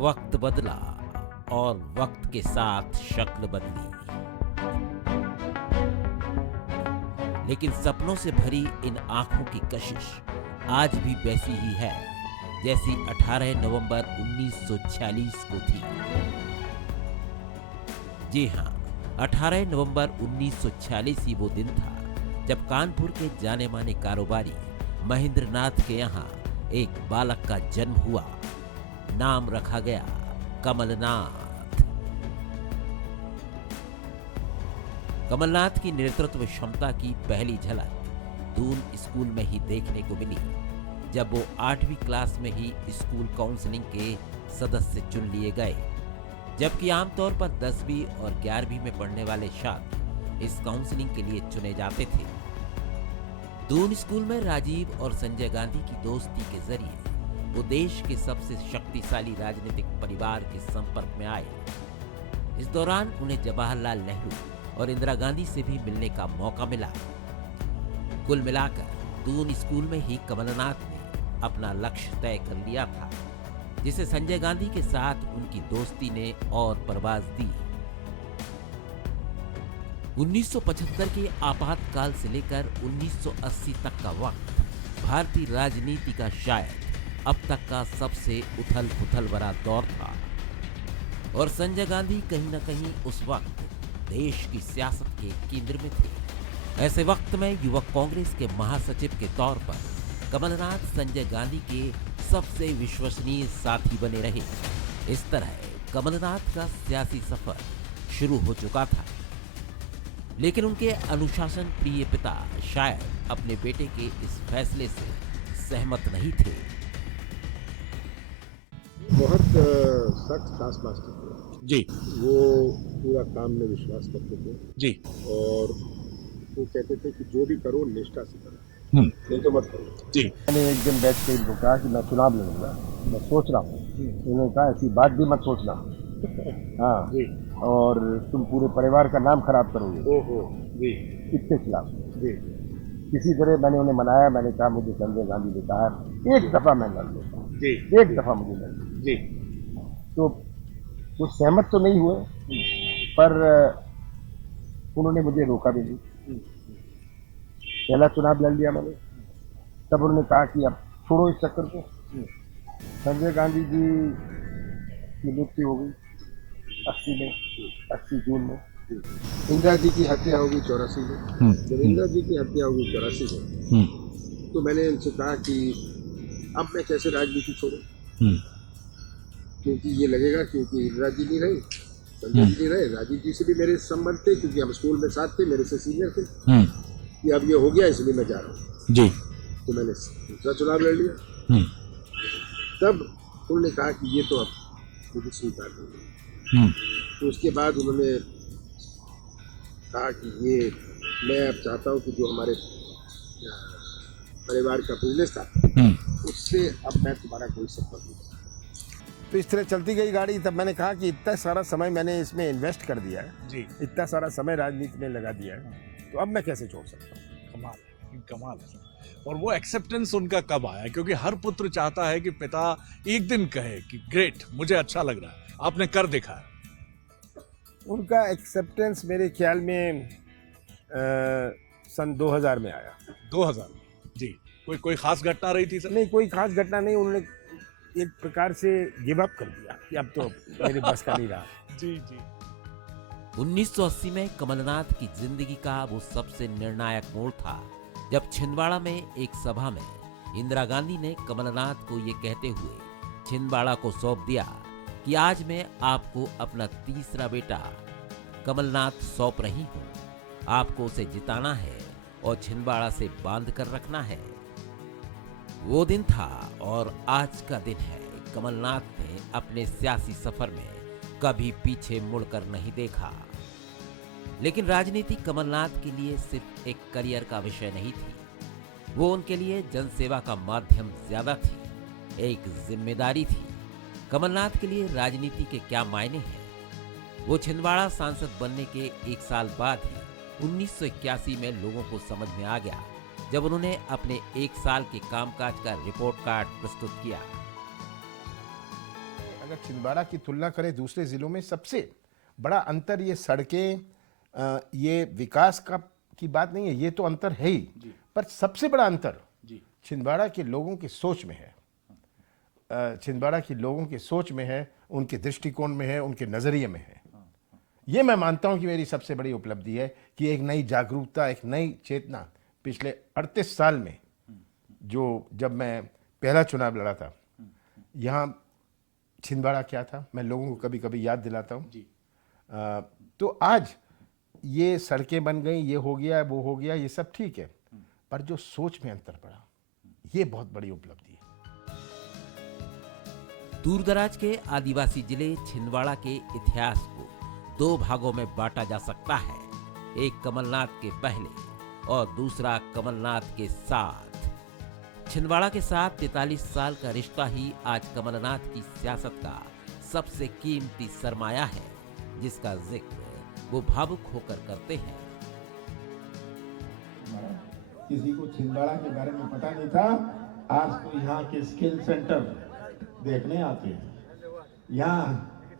वक्त बदला और वक्त के साथ शक्ल बदली, लेकिन सपनों से भरी इन आंखों की कशिश आज भी वैसी ही है जैसी 18 नवंबर 1946 को थी। जी हां, 18 नवंबर 1946 ही वो दिन था जब कानपुर के जाने माने कारोबारी महेंद्र नाथ के यहाँ एक बालक का जन्म हुआ। नाम रखा गया कमलनाथ। कमलनाथ की नेतृत्व क्षमता की पहली झलक दून स्कूल में ही देखने को मिली, जब वो 8वीं क्लास में ही स्कूल काउंसलिंग के सदस्य चुन लिए गए, जबकि आमतौर पर 10वीं और 11वीं में पढ़ने वाले छात्र इस काउंसलिंग के लिए चुने जाते थे। दून स्कूल में राजीव और संजय गांधी की दोस्ती के जरिए वो देश के सबसे शक्तिशाली राजनीतिक परिवार के संपर्क में आए। इस दौरान उन्हें जवाहरलाल नेहरू और इंदिरा गांधी से भी मिलने का मौका मिला। कुल मिलाकर दून स्कूल में ही कमलनाथ ने अपना लक्ष्य तय कर लिया था, जिसे संजय गांधी के साथ उनकी दोस्ती ने और परवाज दी। 1975 के आपातकाल से लेकर 1980 तक का वक्त भारतीय राजनीति का शायद अब तक का सबसे उथल पुथल भरा दौर था, और संजय गांधी कहीं न कहीं उस वक्त देश की सियासत के केंद्र में थे। ऐसे वक्त में युवक कांग्रेस के महासचिव के तौर पर कमलनाथ संजय गांधी के सबसे विश्वसनीय साथी बने रहे। इस तरह कमलनाथ का सियासी सफर शुरू हो चुका था, लेकिन उनके अनुशासन प्रिय पिता शायद अपने बेटे के इस फैसले से सहमत नहीं थे। बहुत सख्त टास्क मास्टर थे जी। वो पूरा काम में विश्वास करते थे जी। और वो कहते थे कि जो भी करो निष्ठा से करो, नहीं तो मत करो। जी। मैंने एक दिन बैठ के इनको कहा कि मैं चुनाव लड़ूंगा, मैं सोच रहा हूँ। उन्होंने कहा ऐसी बात भी मत सोचना। हाँ जी। और तुम पूरे परिवार का नाम खराब करोगे। ओहो। जी। इसके खिलाफ जी। किसी तरह मैंने उन्हें मनाया। मैंने कहा मुझे संजय गांधी ने कहा एक दफा मैं लड़ लेता हूँ, जी। एक दफा मुझे लड़ लेता। जी। तो वो सहमत तो नहीं हुए, पर उन्होंने मुझे रोका भी नहीं। पहला चुनाव लड़ लिया मैंने, तब उन्होंने कहा कि अब छोड़ो इस चक्कर को। संजय गांधी जी की मृत्यु हो गई 80 जून में। इंदिरा जी की हत्या होगी 84 में। जब इंदिरा जी की हत्या होगी 84 में, तो मैंने उनसे कहा कि अब मैं कैसे राजनीति छोड़ूं, क्योंकि ये लगेगा क्योंकि इंदिरा जी नहीं रही, संजय जी नहीं रहे, राजीव जी से भी मेरे संबंध थे क्योंकि हम स्कूल में साथ थे, मेरे से सीनियर थे, कि अब ये हो गया इसलिए मैं जा रहा हूँ। जी। तो मैंने दूसरा चुनाव लड़ लिया। तब उन्होंने कहा कि ये तो अब मुझे स्वीकार नहीं। तो उसके बाद उन्होंने कहा कि ये मैं अब चाहता हूँ कि जो हमारे परिवार का बिजनेस था उससे अब मैं तुम्हारा कोई संपर्क नहीं। तो इस तरह चलती गई गाड़ी। तब मैंने कहा कि इतना सारा समय मैंने इसमें इन्वेस्ट कर दिया है जी। इतना सारा समय राजनीति में लगा दिया है, तो अब मैं कैसे छोड़ सकता हूँ। कमाल, कमाल है। और वो एक्सेप्टेंस उनका कब आया? क्योंकि हर पुत्र चाहता है कि पिता एक दिन कहे कि ग्रेट, मुझे अच्छा लग रहा है, आपने कर दिखाया। उनका एक्सेप्टेंस मेरे ख्याल में सन 2000 में आया। 2000 में। जी। कोई खास घटना रही थी सर? नहीं, कोई खास घटना नहीं। उन्होंने एक प्रकार से गिव अप कर दिया कि अब तो मेरे बस का नहीं रहा। जी जी। 1980 में कमलनाथ की जिंदगी का वो सबसे निर्णायक मोड़ था जब छिंदवाड़ा में एक सभा में इंदिरा गांधी ने कमलनाथ को ये कहते हुए छिंदवाड़ा को सौंप दिया कि आज मैं आपको अपना तीसरा बेटा कमलनाथ सौंप रही हूँ, आपको उसे जिताना है और छिंदवाड़ा से बांध कर रखना है। वो दिन था और आज का दिन है। कमलनाथ ने अपने सियासी सफर में कभी पीछे मुड़कर नहीं देखा, लेकिन राजनीति कमलनाथ के लिए सिर्फ एक करियर का विषय नहीं थी, वो उनके लिए जनसेवा का माध्यम ज्यादा थी, एक जिम्मेदारी थी। कमलनाथ के लिए राजनीति के क्या मायने हैं, वो छिंदवाड़ा सांसद बनने के एक साल बाद ही 1981 में लोगों को समझ में आ गया, जब उन्होंने अपने एक साल के कामकाज का रिपोर्ट कार्ड प्रस्तुत किया। अगर छिंदवाड़ा की तुलना करें दूसरे ज़िलों में, सबसे बड़ा अंतर ये सड़कें, ये विकास का की बात नहीं है, ये तो अंतर है ही, पर सबसे बड़ा अंतर छिंदवाड़ा के लोगों की सोच में है। छिंदवाड़ा की लोगों की सोच में है, उनके दृष्टिकोण में है, उनके नज़रिए में है। ये मैं मानता हूं कि मेरी सबसे बड़ी उपलब्धि है कि एक नई जागरूकता, एक नई चेतना पिछले 38 साल में, जो जब मैं पहला चुनाव लड़ा था, यहाँ छिंदवाड़ा क्या था, मैं लोगों को कभी कभी याद दिलाता हूँ। तो आज ये सड़कें बन गई, ये हो गया, वो हो गया, ये सब ठीक है, पर जो सोच में अंतर पड़ा, ये बहुत बड़ी उपलब्धि है। दूरदराज के आदिवासी जिले छिंदवाड़ा के इतिहास को 2 भागों में बांटा जा सकता है, एक कमलनाथ के पहले और दूसरा कमलनाथ के साथ। छिंदवाड़ा के साथ 43 साल का रिश्ता ही आज कमलनाथ की सियासत का सबसे कीमती सरमाया है, जिसका जिक्र वो भावुक होकर करते हैं। किसी को छिंदवाड़ा के बारे में पता नहीं था, आज तो यहाँ के स्किल सेंटर देखने आते हैं, यहाँ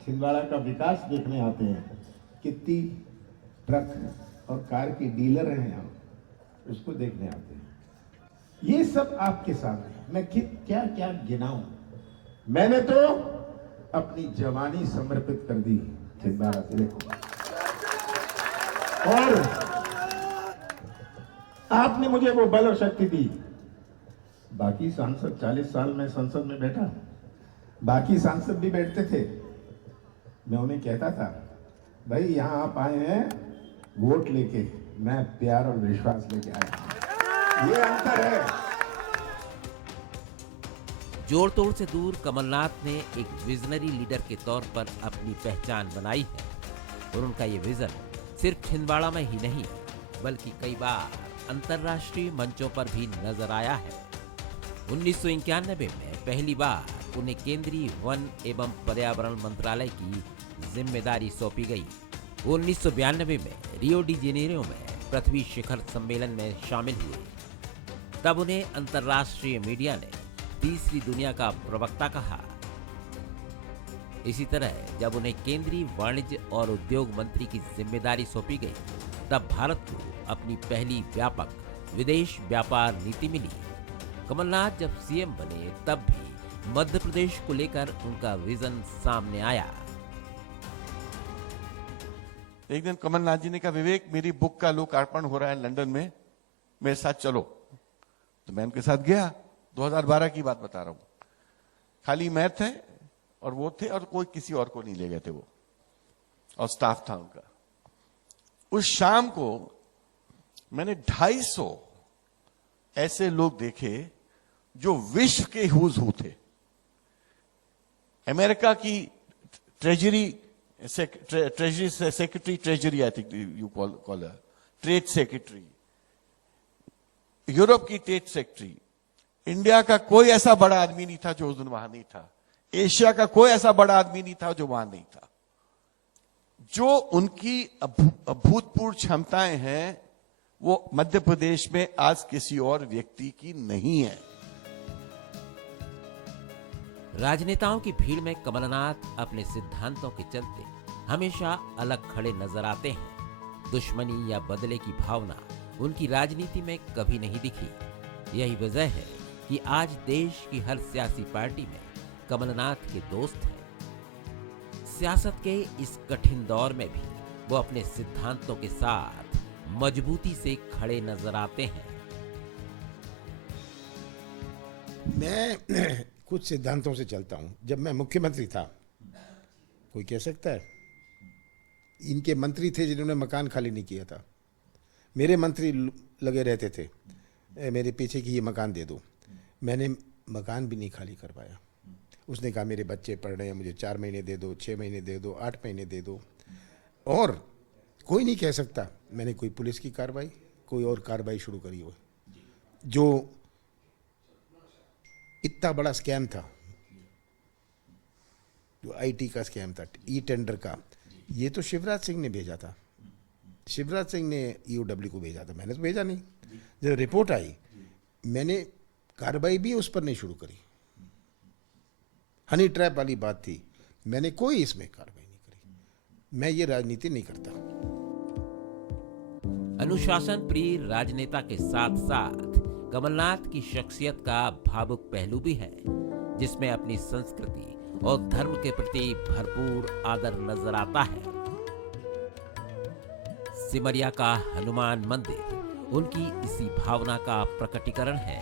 छिंदवाड़ा का विकास देखने आते हैं। कितनी ट्रक और कार के डीलर हैं यहाँ, उसको देखने आते हैं। ये सब आपके सामने मैं क्या क्या गिनाऊं। मैंने तो अपनी जवानी समर्पित कर दी छिंदवाड़ा जिले को, और आपने मुझे वो बल और शक्ति दी। बाकी सांसद 40 साल में संसद में बैठा, बाकी सांसद भी बैठते थे, मैं उन्हें कहता था, भाई यहां आप आए हैं वोट लेके, मैं प्यार और विश्वास लेके आया। ये अंतर है। जोड़ तोड़ से दूर कमलनाथ ने एक विजनरी लीडर के तौर पर अपनी पहचान बनाई है, और उनका ये विजन सिर्फ छिंदवाड़ा में ही नहीं बल्कि कई बार अंतर्राष्ट्रीय मंचों पर भी नजर आया है। 1991 में पहली बार उन्हें केंद्रीय वन एवं पर्यावरण मंत्रालय की जिम्मेदारी सौंपी गई। 1992 में रियो डी जेनेरो में पृथ्वी शिखर सम्मेलन में शामिल हुए। तब उन्हें अंतर्राष्ट्रीय मीडिया ने तीसरी दुनिया का प्रवक्ता कहा। इसी तरह जब उन्हें केंद्रीय वाणिज्य और उद्योग मंत्री की जिम्मेदारी सौंपी गई, तब भारत को अपनी पहली व्यापक विदेश व्यापार नीति मिली। कमलनाथ जब सीएम बने, तब भी मध्य प्रदेश को लेकर उनका विजन सामने आया। एक दिन कमलनाथ जी ने कहा, विवेक मेरी बुक का लोकार्पण हो रहा है लंदन में, मेरे साथ चलो। तो मैं उनके साथ गया। 2012 की बात बता रहा हूं। खाली मैं थे और वो थे, और कोई किसी और को नहीं ले गए थे वो, और स्टाफ था उनका। उस शाम को मैंने 250 ऐसे लोग देखे जो विश्व के हुज हू थे। अमेरिका की treasury secretary, treasury I think you call trade secretary, Europe की ट्रेड सेक्रेटरी, इंडिया का कोई ऐसा बड़ा आदमी नहीं था जो उस दिन वहां नहीं था, एशिया का कोई ऐसा बड़ा आदमी नहीं था जो वहां नहीं था। जो उनकी अभूतपूर्व क्षमताएं हैं, वो मध्य प्रदेश में आज किसी और व्यक्ति की नहीं है। राजनेताओं की भीड़ में कमलनाथ अपने सिद्धांतों के चलते हमेशा अलग खड़े नजर आते हैं। दुश्मनी या बदले की भावना उनकी राजनीति में कभी नहीं दिखी। यही वजह है कि आज देश की हर सियासी पार्टी में कमलनाथ के दोस्त हैं। सियासत के इस कठिन दौर में भी वो अपने सिद्धांतों के साथ मजबूती से खड़े नजर आते हैं। मैं कुछ सिद्धांतों से चलता हूं। जब मैं मुख्यमंत्री था, कोई कह सकता है, इनके मंत्री थे जिन्होंने मकान खाली नहीं किया था। मेरे मंत्री लगे रहते थे, मेरे पीछे की ये मकान दे दो। मैंने मकान भी नहीं खाली करवाया। उसने कहा मेरे बच्चे पढ़ रहे हैं, मुझे 4 महीने दे दो, 6 महीने दे दो, 8 महीने दे दो। और कोई नहीं कह सकता मैंने कोई पुलिस की कार्रवाई, कोई और कार्रवाई शुरू करी हो। जो इतना बड़ा स्कैम था, जो आईटी का स्कैम था, ई टेंडर का, ये तो शिवराज सिंह ने भेजा था। शिवराज सिंह ने ईओडब्ल्यू को भेजा था, मैंने तो भेजा नहीं। जब रिपोर्ट आई, मैंने कार्रवाई भी उस पर नहीं शुरू करी। हनी ट्रैप वाली बात थी, मैंने कोई इसमें कार्रवाई नहीं करी। मैं ये राजनीति नहीं करता। अनुशासन प्रिय राजनेता के साथ साथ कमलनाथ की शख्सियत का भावुक पहलू भी है, जिसमें अपनी संस्कृति और धर्म के प्रति भरपूर आदर नजर आता है। सिमरिया का हनुमान मंदिर उनकी इसी भावना का प्रकटीकरण है।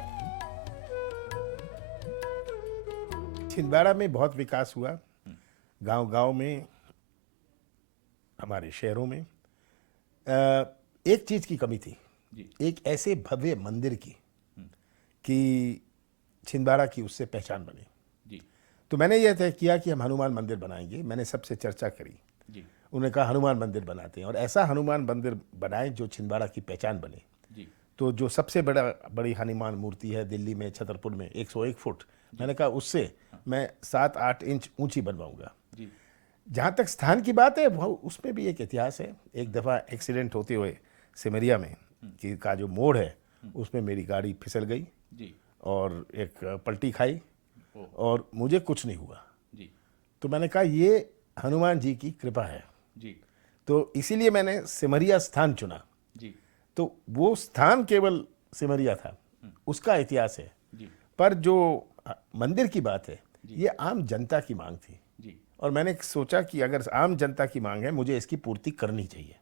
छिंदवाड़ा में बहुत विकास हुआ, गांव-गांव में, हमारे शहरों में। एक चीज की कमी थी, एक ऐसे भव्य मंदिर की कि छिंदवाड़ा की उससे पहचान बने। तो मैंने यह तय किया कि हम हनुमान मंदिर बनाएंगे। मैंने सबसे चर्चा करी, उन्होंने कहा हनुमान मंदिर बनाते हैं और ऐसा हनुमान मंदिर बनाएं जो छिंदवाड़ा की पहचान बने। तो जो सबसे बड़ी हनुमान मूर्ति है दिल्ली में, छतरपुर में, 101 फुट, मैंने कहा उससे मैं 7-8 इंच ऊंची बनवाऊंगा। जहाँ तक स्थान की बात है, उसमें भी एक इतिहास है। एक दफ़ा एक्सीडेंट होते हुए सिमरिया में का जो मोड़ है, उसमें मेरी गाड़ी फिसल गई और एक पलटी खाई और मुझे कुछ नहीं हुआ। तो मैंने कहा ये हनुमान जी की कृपा है। तो इसीलिए मैंने सिमरिया स्थान चुना। तो वो स्थान केवल सिमरिया था, उसका इतिहास है, पर जो मंदिर की बात है, ये आम जनता की मांग थी और मैंने सोचा कि अगर आम जनता की मांग है, मुझे इसकी पूर्ति करनी चाहिए।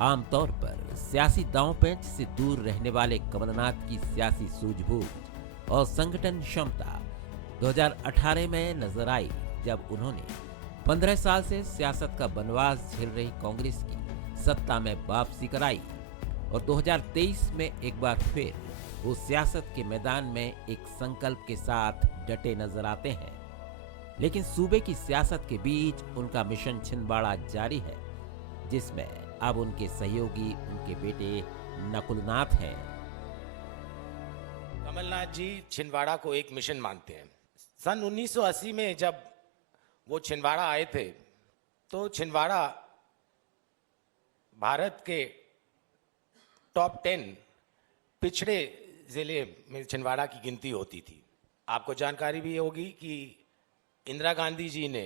आमतौर पर सियासी दांव-पेच से दूर रहने वाले कमलनाथ की सियासी सूझबूझ और संगठन क्षमता 2018 में नजर आई, जब उन्होंने 15 साल से सियासत का बनवास झेल रही कांग्रेस की सत्ता में वापसी कराई और 2023 में एक बार फिर वो सियासत के मैदान में एक संकल्प के साथ डटे नजर आते हैं। लेकिन सूबे की सियासत के बीच उनका मिशन छिंदवाड़ा जारी है, जिसमें अब उनके सहयोगी उनके बेटे नकुलनाथ हैं। कमलनाथ जी छिंदवाड़ा को एक मिशन मानते हैं। सन 1980 में जब वो छिंदवाड़ा आए थे, तो छिंदवाड़ा भारत के टॉप 10 पिछड़े जिले में छिंदवाड़ा की गिनती होती थी। आपको जानकारी भी होगी कि इंदिरा गांधी जी ने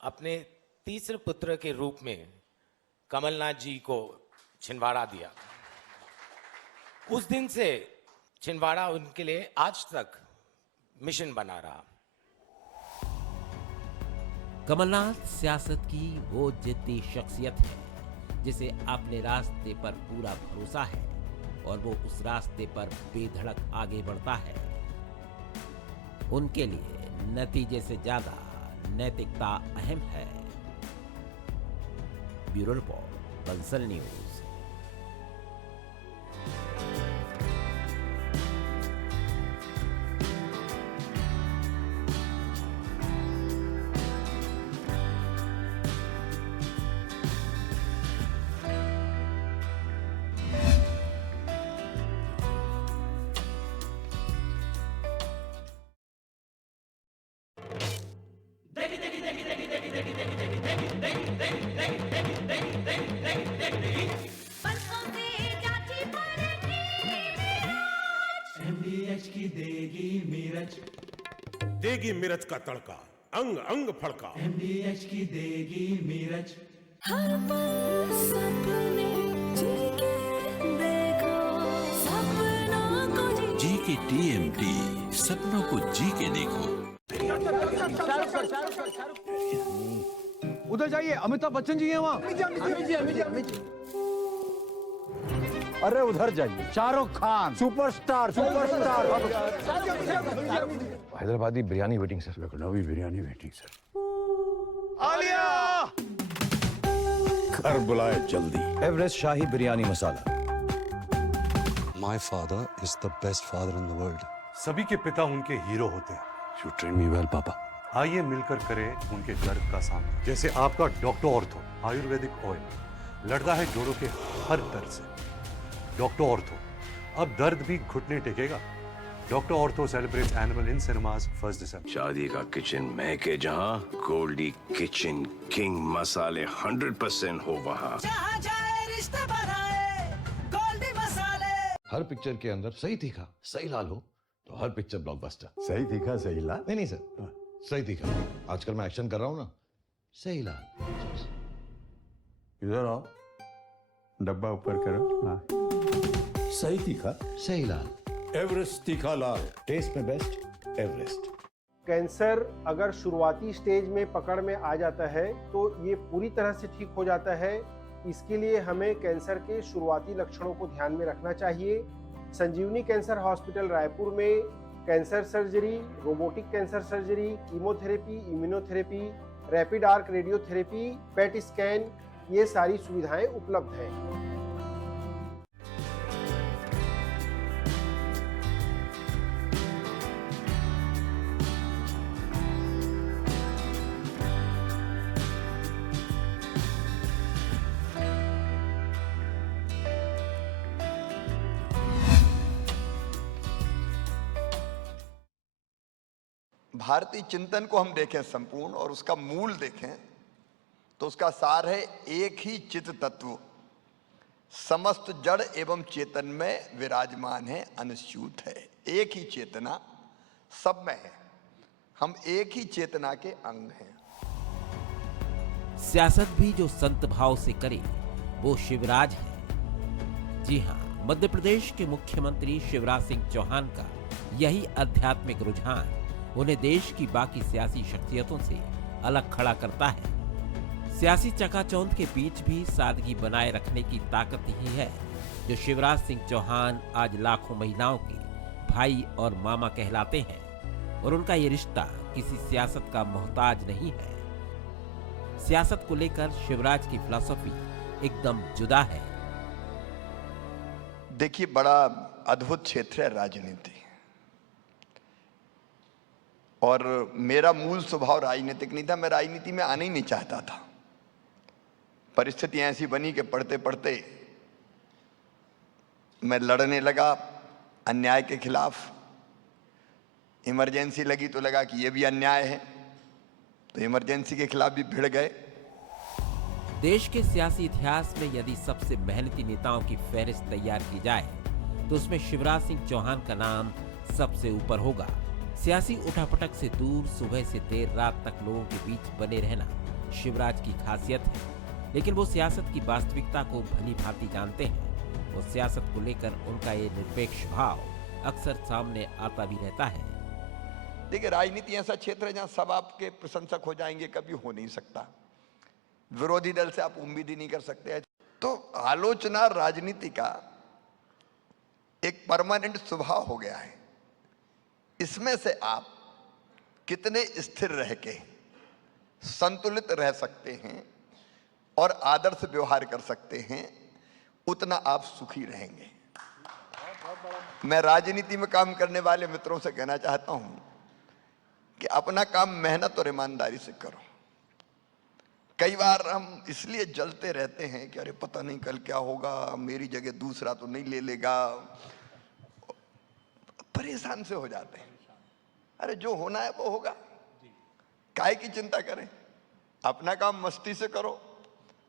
अपने तीसरे पुत्र के रूप में कमलनाथ जी को छिंदवाड़ा दिया। उस दिन से छिंदवाड़ा उनके लिए आज तक मिशन बना रहा। कमलनाथ सियासत की वो जिद्दी शख्सियत है जिसे अपने रास्ते पर पूरा भरोसा है और वो उस रास्ते पर बेधड़क आगे बढ़ता है। उनके लिए नतीजे से ज्यादा नैतिकता अहम है। Bureau report, Bansal news. देगी मिर्च का तड़का, अंग अंग फड़का। MDH की देगी मिर्च। हर पल सपने जी के देखो, सपनों को जी के TMT, सपनों को जी के देखो। उधर जाइए, अमिताभ बच्चन जी हैं वहाँ। अरे उधर जाइए, Shahrukh Khan, superstar. Hyderabadi biryani waiting sir. Lucknowi biryani waiting sir. Alia घर बुलाए जल्दी। Everest Shahi biryani masala. My father is the best father in the world. सभी के पिता उनके हीरो होते हैं। You train me well, पापा। आइए मिलकर करें उनके दर्द का सामना। जैसे आपका डॉक्टर ऑर्थो आयुर्वेदिक ऑयल लड़ता है जोड़ों के हर दर्द से। डॉक्टर ऑर्थो, अब दर्द भी घुटने टेकेगा। Doctor ortho celebrates annual in cinemas 1 दिसंबर। शादी का किचन महके जहाँ, गोल्डी किचन किंग मसाले 100% हो वहाँ। जहाँ जाए रिश्ता बनाए, गोल्डी मसाले। हर पिक्चर के अंदर सही तीखा, सही लाल हो तो हर पिक्चर ब्लॉकबस्टर। सही तीखा, सही लाल। नहीं सर, सही दिखा। आजकल मैं एक्शन कर रहा हूं ना। सही लाल। इधर आओ, डब्बा ऊपर करो। हाँ, सही तीखा, सही लाल। एवरेस्ट तीखा लाल, टेस्ट में बेस्ट एवरेस्ट। कैंसर अगर शुरुआती स्टेज में पकड़ में आ जाता है तो ये पूरी तरह से ठीक हो जाता है। इसके लिए हमें कैंसर के शुरुआती लक्षणों को ध्यान में रखना चाहिए। संजीवनी कैंसर हॉस्पिटल रायपुर में cancer surgery, robotic cancer surgery, chemotherapy, immunotherapy, rapid arc radiotherapy, PET scan, ये सारी सुविधाएं उपलब्ध हैं। भारतीय चिंतन को हम देखें संपूर्ण और उसका मूल देखें तो उसका सार है एक ही चित तत्व समस्त जड़ एवं चेतन में विराजमान है, अनुस्यूत है। एक ही चेतना सब में है, हम एक ही चेतना के अंग हैं। सियासत भी जो संत भाव से करे वो शिवराज है। जी हाँ, मध्य प्रदेश के मुख्यमंत्री शिवराज सिंह चौहान का यही आध्यात्मिक रुझान उन्हें देश की बाकी सियासी शख्सियतों से अलग खड़ा करता है। सियासी चकाचौंध के बीच भी सादगी बनाए रखने की ताकत ही है जो शिवराज सिंह चौहान आज लाखों महिलाओं के भाई और मामा कहलाते हैं। और उनका ये रिश्ता किसी सियासत का मोहताज नहीं है। सियासत को लेकर शिवराज की फिलॉसफी एकदम जुदा है। देखिए, बड़ा अद्भुत क्षेत्र है राजनीति, और मेरा मूल स्वभाव राजनीतिक नहीं था। मैं राजनीति में आना ही नहीं चाहता था। परिस्थितियां ऐसी बनी कि पढ़ते पढ़ते मैं लड़ने लगा अन्याय के खिलाफ। इमरजेंसी लगी तो लगा कि ये भी अन्याय है, तो इमरजेंसी के खिलाफ भी भिड़ गए। देश के सियासी इतिहास में यदि सबसे मेहनती नेताओं की फहरिस्त तैयार की जाए तो उसमें शिवराज सिंह चौहान का नाम सबसे ऊपर होगा। सियासी उठापटक से दूर सुबह से देर रात तक लोगों के बीच बने रहना शिवराज की खासियत है। लेकिन वो सियासत की वास्तविकता को भली भांति जानते हैं। वो सियासत को लेकर उनका ये निरपेक्ष भाव अक्सर सामने आता भी रहता है। देखिए, राजनीति ऐसा क्षेत्र है जहां सब आपके प्रशंसक हो जाएंगे, कभी हो नहीं सकता। विरोधी दल से आप उम्मीद ही नहीं कर सकते। तो आलोचना राजनीति का एक परमानेंट स्वभाव हो गया है। इसमें से आप कितने स्थिर रह के संतुलित रह सकते हैं और आदर्श व्यवहार कर सकते हैं, उतना आप सुखी रहेंगे। मैं राजनीति में काम करने वाले मित्रों से कहना चाहता हूं कि अपना काम मेहनत और ईमानदारी से करो। कई बार हम इसलिए जलते रहते हैं कि अरे पता नहीं कल क्या होगा, मेरी जगह दूसरा तो नहीं ले लेगा, परेशान से हो जाते हैं। अरे जो होना है वो होगा, काहे की चिंता करें। अपना काम मस्ती से करो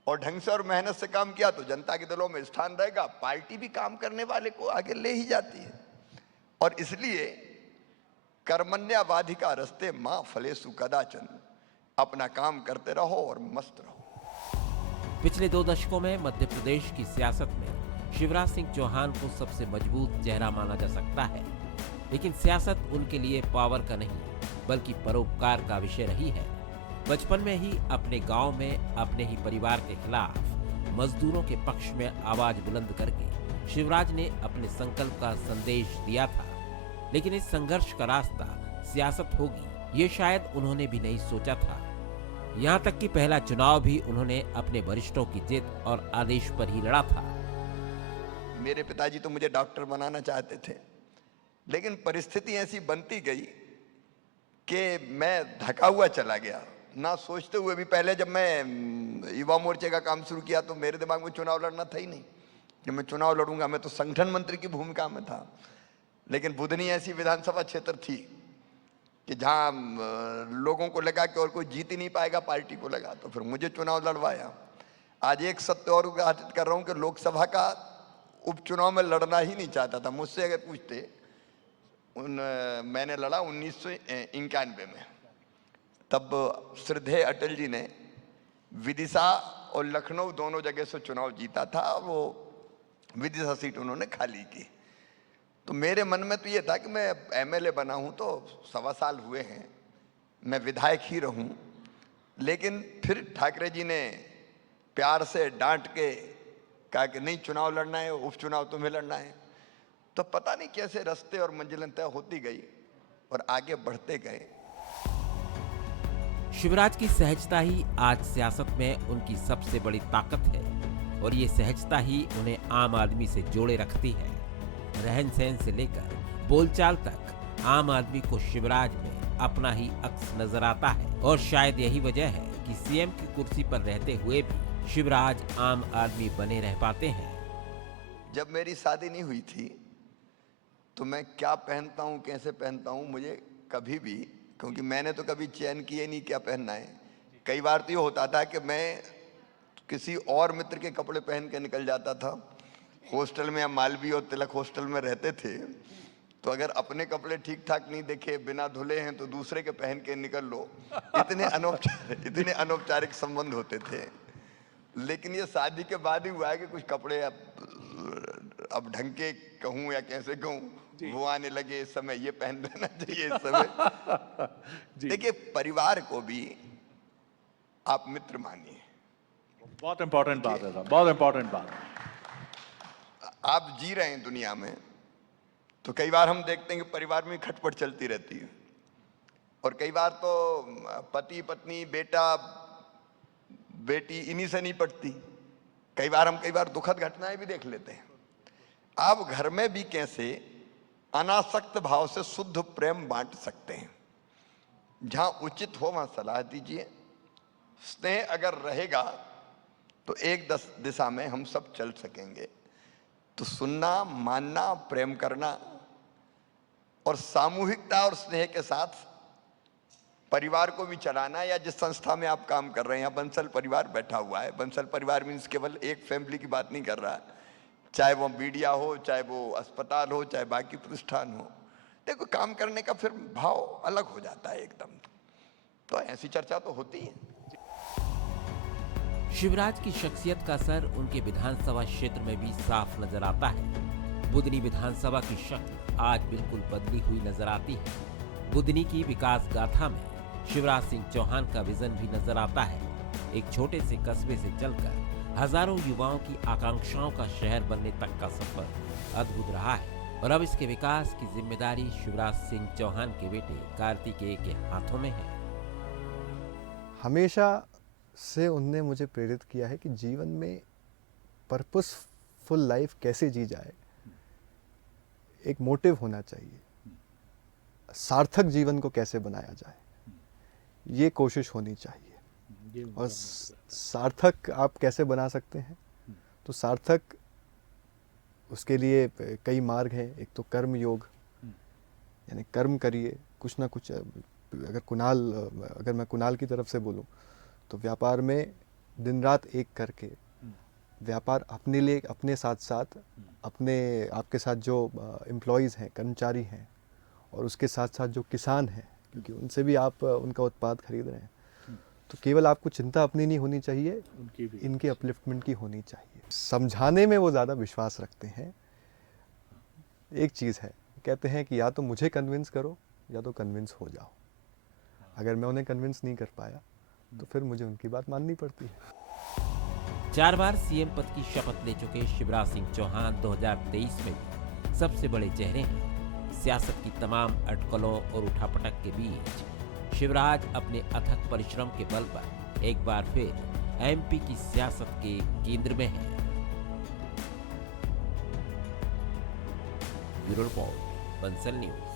और ढंग से और मेहनत से काम किया तो जनता के दिलों में स्थान रहेगा। पार्टी भी काम करने वाले को आगे ले ही जाती है। और इसलिए कर्मण्यवाधिका रस्ते मां फलेसु कदाचन, अपना काम करते रहो और मस्त रहो। पिछले 2 दशकों में मध्य प्रदेश की सियासत में शिवराज सिंह चौहान को सबसे मजबूत चेहरा माना जा सकता है। लेकिन सियासत उनके लिए पावर का नहीं बल्कि परोपकार का विषय रही है। बचपन में ही अपने गांव में अपने ही परिवार के खिलाफ मजदूरों के पक्ष में आवाज बुलंद करके शिवराज ने अपने संकल्प का संदेश दिया था। लेकिन इस संघर्ष का रास्ता सियासत होगी ये शायद उन्होंने भी नहीं सोचा था। यहाँ तक कि पहला चुनाव भी उन्होंने अपने वरिष्ठों की जिद और आदेश पर ही लड़ा था। मेरे पिताजी तो मुझे डॉक्टर बनाना चाहते थे, लेकिन परिस्थिति ऐसी बनती गई कि मैं धका हुआ चला गया, ना सोचते हुए भी। पहले जब मैं युवा मोर्चे का काम शुरू किया तो मेरे दिमाग में चुनाव लड़ना था ही नहीं कि मैं चुनाव लड़ूंगा। मैं तो संगठन मंत्री की भूमिका में था। लेकिन बुधनी ऐसी विधानसभा क्षेत्र थी कि जहाँ लोगों को लगा कि और कोई जीत ही नहीं पाएगा, पार्टी को लगा, तो फिर मुझे चुनाव लड़वाया। आज एक सत्य और उद्घाटित कर रहा हूँ कि लोकसभा का उपचुनाव में लड़ना ही नहीं चाहता था। मुझसे अगर पूछते, मैंने लड़ा 1991 में, तब श्रद्धेय अटल जी ने विदिशा और लखनऊ दोनों जगह से चुनाव जीता था, वो विदिशा सीट उन्होंने खाली की। तो मेरे मन में तो ये था कि मैं एमएलए बना हूँ तो 1.25 साल हुए हैं, मैं विधायक ही रहूँ। लेकिन फिर ठाकरे जी ने प्यार से डांट के कहा कि नहीं, चुनाव लड़ना है, उपचुनाव तुम्हें लड़ना है। तो पता नहीं कैसे रास्ते और मंजिलें तय होती गई और आगे बढ़ते गए। शिवराज की सहजता ही आज सियासत में उनकी सबसे बड़ी ताकत है और ये सहजता ही उन्हें आम आदमी से जोड़े रखती है। रहन सहन से लेकर बोलचाल तक आम आदमी को शिवराज में अपना ही अक्स नजर आता है और शायद यही वजह है कि सीएम की कुर्सी पर रहते हुए भी शिवराज आम आदमी बने रह पाते हैं। जब मेरी शादी नहीं हुई थी तो मैं क्या पहनता हूँ, कैसे पहनता हूँ, मुझे कभी भी, क्योंकि मैंने तो कभी चयन किए नहीं क्या पहनना है। कई बार तो ये होता था कि मैं किसी और मित्र के कपड़े पहन के निकल जाता था। हॉस्टल में, हम मालवीय और तिलक हॉस्टल में रहते थे, तो अगर अपने कपड़े ठीक ठाक नहीं देखे, बिना धुले हैं, तो दूसरे के पहन के निकल लो। इतने अनौपचारिक संबंध होते थे। लेकिन ये शादी के बाद ही हुआ है कि कुछ कपड़े अब ढंग के कहूँ या कैसे कहूँ, वो आने लगे। इस समय ये पहन लेना चाहिए, इस समय। देखिए, परिवार को भी आप मित्र मानिए। बहुत इंपॉर्टेंट बात है साहब, बहुत इंपॉर्टेंट बात है। आप जी रहे हैं दुनिया में, तो कई बार हम देखते हैं कि परिवार में खटपट चलती रहती है, और कई बार तो पति पत्नी, बेटा बेटी इन्हीं से नहीं पटती। कई बार दुखद घटनाएं भी देख लेते हैं। आप घर में भी कैसे अनासक्त भाव से शुद्ध प्रेम बांट सकते हैं। जहां उचित हो वहां सलाह दीजिए। स्नेह अगर रहेगा तो एक दिशा में हम सब चल सकेंगे। तो सुनना, मानना, प्रेम करना और सामूहिकता और स्नेह के साथ परिवार को भी चलाना। या जिस संस्था में आप काम कर रहे हैं, बंसल परिवार बैठा हुआ है। बंसल परिवार मीन्स केवल एक फैमिली की बात नहीं कर रहा है, चाहे वो मीडिया हो, चाहे वो अस्पताल हो, चाहे बाकी प्रतिष्ठान हो। देखो, काम करने का फिर भाव अलग हो जाता है एकदम। तो ऐसी चर्चा तो होती है। शिवराज की शख्सियत का असर उनके विधानसभा क्षेत्र में भी साफ नजर आता है। बुदनी विधानसभा की शक्ल आज बिल्कुल बदली हुई नजर आती है। बुदनी की विकास गाथा में शिवराज सिंह चौहान का विजन भी नजर आता है। एक छोटे से कस्बे से चलकर हजारों युवाओं की आकांक्षाओं का शहर बनने तक का सफर अद्भुत रहा है और अब इसके विकास की जिम्मेदारी शिवराज सिंह चौहान के बेटे कार्तिकेय के हाथों में है। हमेशा से उनने मुझे प्रेरित किया है कि जीवन में पर्पसफुल लाइफ कैसे जी जाए। एक मोटिव होना चाहिए। सार्थक जीवन को कैसे बनाया जाए, ये कोशिश होनी चाहिए। और सार्थक आप कैसे बना सकते हैं? तो सार्थक उसके लिए कई मार्ग हैं। एक तो कर्म योग, यानी कर्म करिए कुछ ना कुछ। अगर मैं कुणाल की तरफ से बोलूं तो व्यापार में दिन रात एक करके व्यापार अपने लिए, अपने साथ साथ अपने आपके साथ जो एम्प्लॉयज़ हैं, कर्मचारी हैं, और उसके साथ साथ जो किसान हैं, क्योंकि उनसे भी आप उनका उत्पाद खरीद रहे हैं, तो केवल आपको चिंता अपनी नहीं होनी चाहिए, इनके अपलिफ्टमेंट की होनी चाहिए। समझाने में वो ज़्यादा विश्वास रखते हैं। एक चीज़ है, कहते हैं कि या तो मुझे कन्विंस करो या तो कन्विंस हो जाओ। अगर मैं उन्हें कन्विंस नहीं कर पाया तो फिर मुझे उनकी बात माननी पड़ती है। 4 बार सीएम पद की शपथ ले चुके शिवराज सिंह चौहान 2023 में भी सबसे बड़े चेहरे हैं। सियासत की तमाम अटकलों और उठापटक के बीच शिवराज अपने अथक परिश्रम के बल पर एक बार फिर एमपी की सियासत के केंद्र में है। Bureau report, Bansal news.